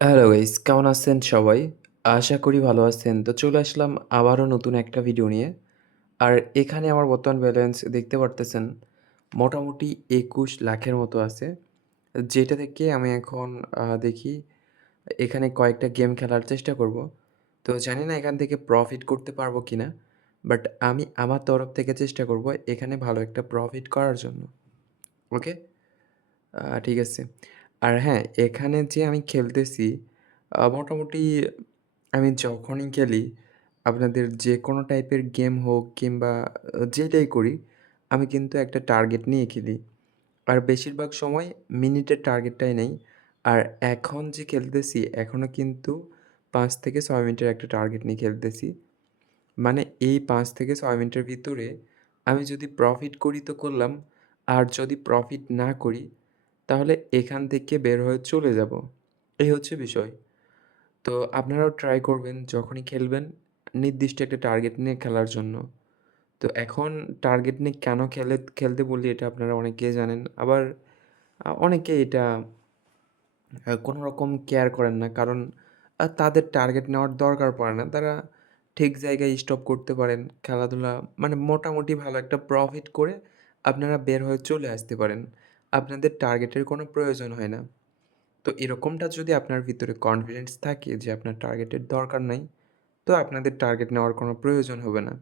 Hello guys, কেমন আছেন সবাই? আশা করি ভালো আছেন। তো চলে আসলাম আবারও নতুন একটা ভিডিও নিয়ে। আর এখানে আমার বর্তমান ব্যালেন্স দেখতে পারতেছেন মোটামুটি ২১,০০,০০০ মতো আছে। যেটা থেকে আমি এখন দেখি এখানে কয়েকটা গেম খেলার চেষ্টা করব। তো জানি না এখান থেকে প্রফিট করতে পারবো কিনা? বাট আমি আমার তরফ থেকে চেষ্টা করব এখানে ভালো একটা প্রফিট করার জন্য। ওকে? ঠিক আছে। আর হ্যাঁ, এখানে যে আমি খেলতেছি মোটামুটি আমি যখনই খেলি আপনাদের যেকোনো টাইপের গেম হোক কিংবা যেটাই করি আমি কিন্তু একটা টার্গেট নিয়ে খেলি। আর বেশিরভাগ সময় মিনিটের টার্গেটটাই নেই। আর এখন যে খেলতেছি এখনও কিন্তু ৫ থেকে ৬ মিনিটের একটা টার্গেট নিয়ে খেলতেছি। মানে এই ৫ থেকে ৬ মিনিটের ভিতরে আমি যদি প্রফিট করি তো করলাম, আর যদি প্রফিট না করি তাহলে এখান থেকে বের হয়ে চলে যাব। এই হচ্ছে বিষয়। তো আপনারাও ট্রাই করবেন যখনই খেলবেন নির্দিষ্ট একটা টার্গেট নিয়ে খেলার জন্য। তো এখন টার্গেট নিয়ে কেন খেলতে বলি এটা আপনারা অনেকেই জানেন। আবার অনেকে এটা কোনো রকম কেয়ার করেন না। কারণ তাদের টার্গেট নেওয়ার দরকার পড়ে না। তারা ঠিক জায়গায় স্টপ করতে পারেন। খেলাধুলা মানে মোটামুটি ভালো একটা প্রফিট করে আপনারা বের হয়ে চলে আসতে পারেন। আপনাদের টার্গেটের কোনো প্রয়োজন হয় না। তো এরকমটা যদি আপনার ভিতরে কনফিডেন্স থাকে যে আপনার টার্গেটের দরকার নাই, তো আপনাদের টার্গেট নেওয়ার কোনো প্রয়োজন হবে না।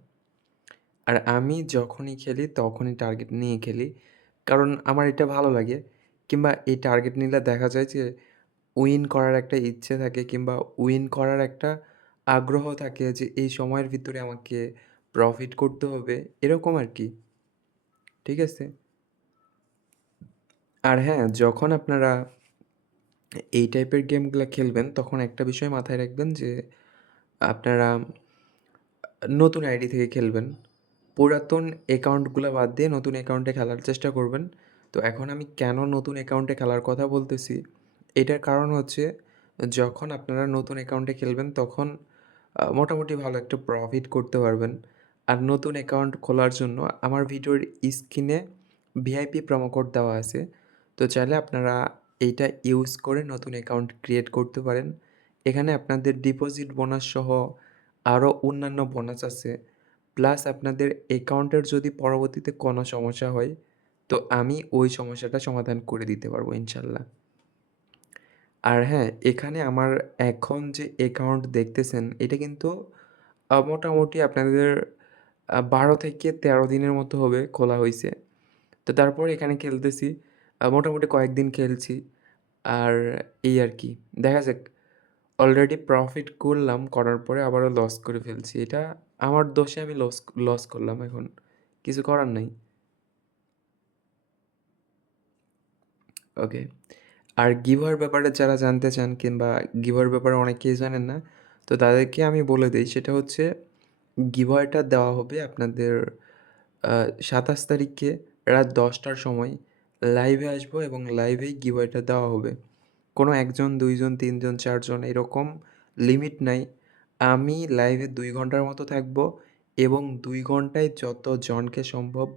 আর আমি যখনই খেলি তখনই টার্গেট নিয়ে খেলি। কারণ আমার এটা ভালো লাগে কিংবা এই টার্গেট নিলে দেখা যায় যে উইন করার একটা ইচ্ছে থাকে কিংবা উইন করার একটা আগ্রহ থাকে যে এই সময়ের ভিতরে আমাকে প্রফিট করতে হবে, এরকম আরকি। ঠিক আছে? আর হ্যাঁ, যখন আপনারা এই টাইপের গেমগুলা খেলবেন তখন একটা বিষয় মাথায় রাখবেন যে আপনারা নতুন আইডি থেকে খেলবেন। পুরাতন অ্যাকাউন্টগুলা বাদ দিয়ে নতুন অ্যাকাউন্টে খেলার চেষ্টা করবেন। তো এখন আমি কেন নতুন অ্যাকাউন্টে খেলার কথা বলতেছি, এটার কারণ হচ্ছে যখন আপনারা নতুন অ্যাকাউন্টে খেলবেন তখন মোটামুটি ভালো একটা প্রফিট করতে পারবেন। আর নতুন অ্যাকাউন্ট খোলার জন্য আমার ভিডিওর স্ক্রিনে ভিআইপি প্রোমো কোড দেওয়া আছে। তো চাইলে আপনারা এইটা ইউজ করে নতুন অ্যাকাউন্ট ক্রিয়েট করতে পারেন। এখানে আপনাদের ডিপোজিট বোনাস সহ আরও অন্যান্য বোনাস আছে। প্লাস আপনাদের অ্যাকাউন্টের যদি পরবর্তীতে কোনো সমস্যা হয়, তো আমি ওই সমস্যাটা সমাধান করে দিতে পারবো ইনশাল্লাহ। আর হ্যাঁ, এখানে আমার এখন যে অ্যাকাউন্ট দেখতেছেন, এটা কিন্তু মোটামুটি আপনাদের ১২ থেকে ১৩ দিনের মতো হবে খোলা হইছে। তো তারপর এখানে খেলতেছি। মোটামুটি কয়েকদিন খেলছি। আর এই আরকি। দেখা যাক। অলরেডি প্রফিট করলাম, করার পরে আবারও লস করে ফেলছি। এটা আমার দোষে আমি লস লস করলাম এখন। কিছু করার নাই। ওকে। আর গিভার ব্যাপারে যারা জানতে চান কিংবা গিভার ব্যাপারে অনেকেই জানেন না, তো তাদেরকে আমি বলে দেই সেটা হচ্ছে গিভারটা দেওয়া হবে আপনাদের ২৭ তারিখে রাত ১০ টার সময় লাইভে আসবো এবং লাইভেই গিভওয়েটা দেওয়া হবে। কোনো ১ জন, ২ জন, ৩ জন, ৪ জন এরকম লিমিট নাই। আমি লাইভে ২ ঘন্টার মতো থাকবো এবং ২ ঘন্টায় যত জনকে সম্ভব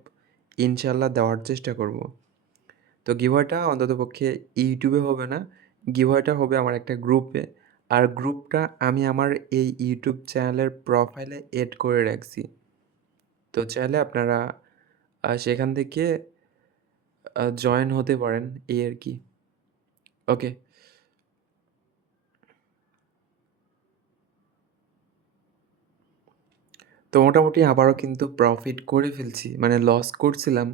ইনশাআল্লাহ দেওয়ার চেষ্টা করব। তো গিভওয়েটা অন্ততপক্ষে ইউটিউবে হবে না। গিভওয়েটা হবে আমার একটা গ্রুপে। আর গ্রুপটা আমি আমার এই ইউটিউব চ্যানেলের প্রোফাইলে এড করে রাখছি। তো চাইলে আপনারা সেখান থেকে জয়েন হতে পারেন এই আরকি। ওকে। তো মোটামুটি আবারও কিন্তু প্রফিট করে ফেলছি। মানে লস করছিলাম।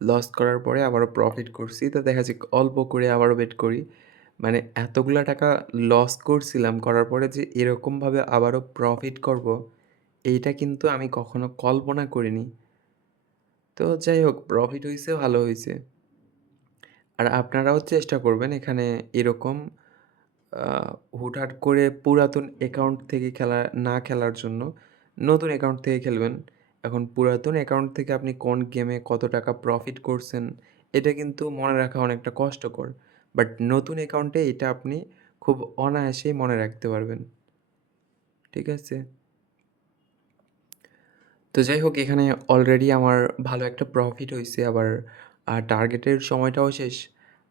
লস করার পরে আবারও প্রফিট করছি। তো দেখা যাক অল্প করে আবারও বেট করি। মানে এতগুলা টাকা লস করছিলাম, করার পরে যে এরকমভাবে আবারও প্রফিট করব, এইটা কিন্তু আমি কখনো কল্পনা করিনি। তো যাই হোক প্রফিট হইছে, ভালো হইছে। আর আপনারাও চেষ্টা করবেন এখানে এরকম আ হুটহাট করে পুরাতন অ্যাকাউন্ট থেকে না খেলার জন্য নতুন অ্যাকাউন্ট থেকে খেলবেন। এখন পুরাতন অ্যাকাউন্ট থেকে আপনি কোন গেমে কত টাকা প্রফিট করছেন, এটা কিন্তু মনে রাখা অনেকটা কষ্টকর। বাট নতুন অ্যাকাউন্টে এটা আপনি খুব অনায়াসেই মনে রাখতে পারবেন। ঠিক আছে? তো যাই হোক এখানে অলরেডি আমার ভালো একটা প্রফিট হইছে আবার টার্গেটের সময়টাও শেষ।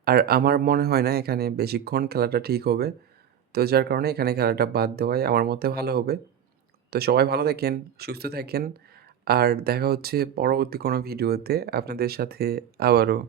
আর আমার মনে হয় না এখানে বেশিক্ষণ খেলাটা ঠিক হবে। তো যার কারণে এখানে খেলাটা বাদ দেওয়াই আমার মতে ভালো হবে। তো সবাই ভালো থাকেন, সুস্থ থাকেন। আর দেখা হচ্ছে পরবর্তী কোনো ভিডিওতে আপনাদের সাথে আবারও।